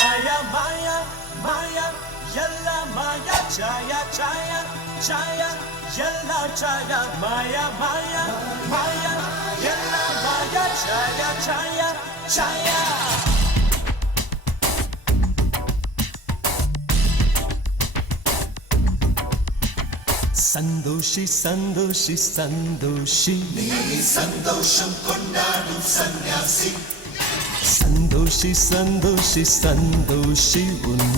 Maya, Maya, Maya, Yella Maya, Chaya, Chaya, Chaya, Yella Chaya, Maya, Maya, Maya, Yella Maya, Chaya, Chaya, Chaya. Santoshi Santoshi Santoshi நீ சந்தோஷம் கொண்டாடும் சந்நியாசி சந்தோஷி சந்தோஷி சந்தோஷி உன்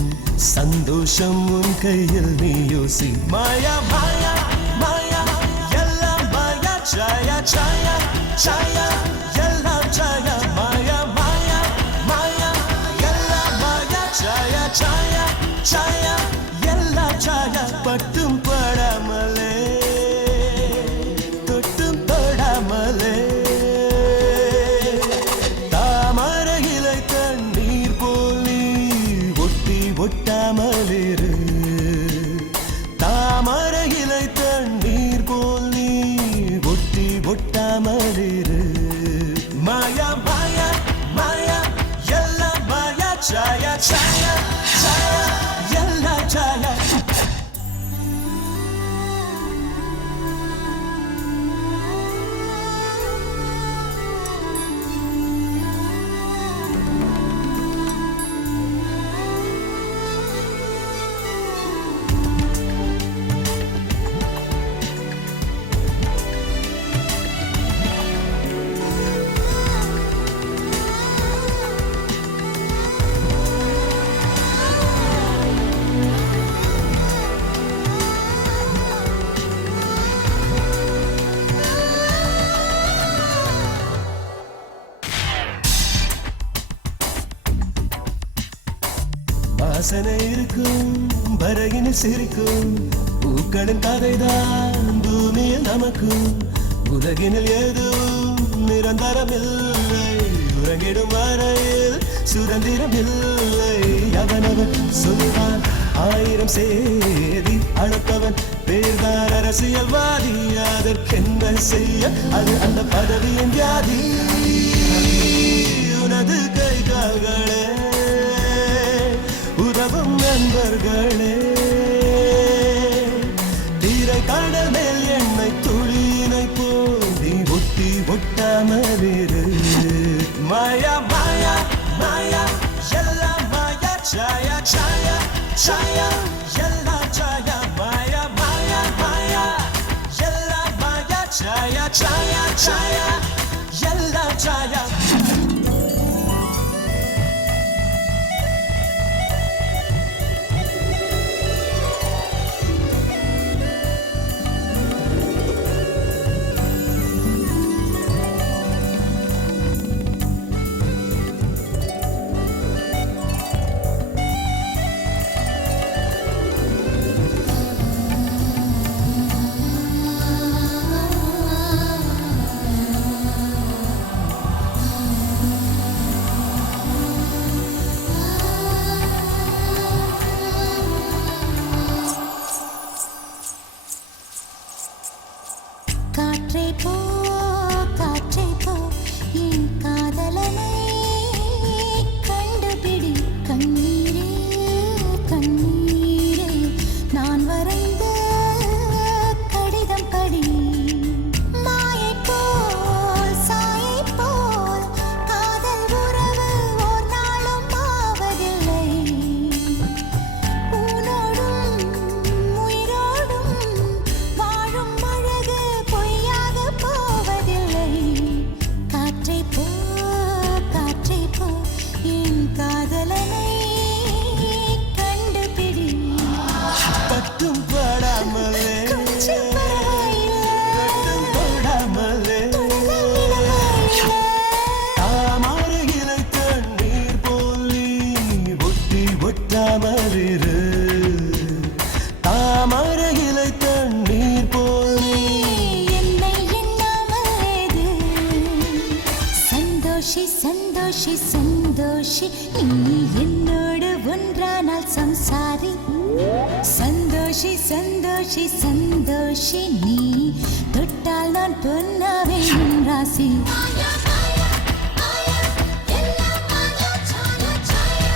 சந்தோஷம் உன் கையில் நீ யோசி மாயா மாயா மாயா எல்லாம் மாயா சாயா சாயா சாயா எல்லாம் சாயா மாயா மாயா மாயா எல்லாம் மாயா சாயா சாயா சாயா எல்லாம் சாயா பட்டும் படாமலே தொட்டும் தொடாமலே தாமரையிலை தண்ணீர் போல் நீ ஒட்டி ஒட்டாமலிரு தாமரையிலை தண்ணீர் போல் நீ ஒட்டி ஒட்டாமலிரு மாயா மாயா மாயா எல்லாம் மாயா சாயா சாயா சாயா எல்லாம் சாயா வாசனை இருக்கும் பறகினில் சிரிக்கும் பூக்களின் கதைதான் பூமியில் நமக்கும் உலகினில் எதுவும் நிரந்தரமில்லை உறங்கிடும் வரையில் சுதந்திரமில்லை அவனவன் சொல்வான் ஆயிரம் சேதி அடுத்தவன் பேர்தான் அரசியல்வாதி அதற்கென்ன செய்ய அது அந்த பதவியின் வியாதி உனது கை கால்களே உறவும் நண்பர்களே தீரை கடல் மேல் எண்ணெய் துளியினை போல் நீ ஒட்டி ஒட்டாமலிரு மாயா மாயா மாயா எல்லாம் மாயா சாயா சாயா சாயா எல்லாம் சாயா மாயா மாயா மாயா எல்லாம் மாயா சாயா சாயா சாயா எல்லாம் சாயா காற்றே போ என் காதலனை கண்டுபிடி கண்ணீரே கண்ணீரே நான் வரைந்த கடிதம் படி மாயை போல் சாயை போல் காதல் உறவு ஓர் நாளும் ஆவதில்லை உன்னோடும் உயிரோடும் வாழும் அழகு பொய்யாக போவதில்லை காற்றே போ என் காதலனை கண்டுபிடி பட்டும் படாமலே கொஞ்சம் பரவாயில்லை கட்டும் தொடாமலே தாமரையிலை தண்ணீர் போல் நீ ஒட்டி ஒட்டாமலிரு தாமரையிலை தண்ணீர் போல் நீ என்னை எண்ணாமலேது சந்தோஷி சந்தோஷி சந்தோஷி நீ என்னோடு ஒன்றானால் சம்சாரி சந்தோஷி சந்தோஷி சந்தோஷி நீ தொட்டால் நான் பொன்னாவேன் ராசி மாயா மாயா மாயா எல்லாம் மாயா சாயா சாயா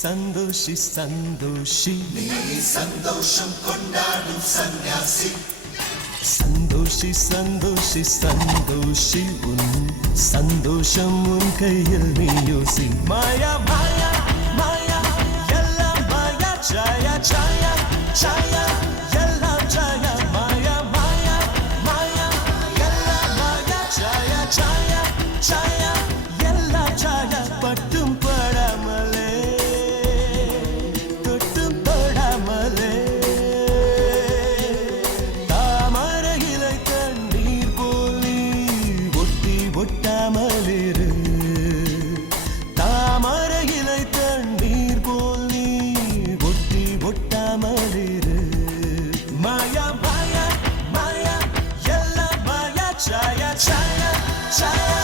சந்தோஷி சந்தோஷி நீ சந்தோஷம் கொண்டாடும் சந்நியாசி சந்தோஷி சந்தோஷி சந்தோஷி உன் சந்தோஷம் உன் கையில் நீ யோசி மாயா மாயா மாயா எல்லாம் மாயா ஜாயா ஜாயா ஜாயா எல்லாம் ஜாயா மாயா மாயா மாயா எல்லாம் மாயா ஜாயா ஜாயா ஜாயா எல்லாம் ஜாயா பட்டும் படாமலே தொட்டும் தொடாமலே தாமரை இலை தண்ணீர் போல் நீ ஒட்டி ஒட்டாமலிரு தாமரை இலை தண்ணீர் போல் நீ ஒட்டி ஒட்டாமலிரு மாயா மாயா மாயா எல்லாம் மாயா ஜாயா ஜாயா ஜாயா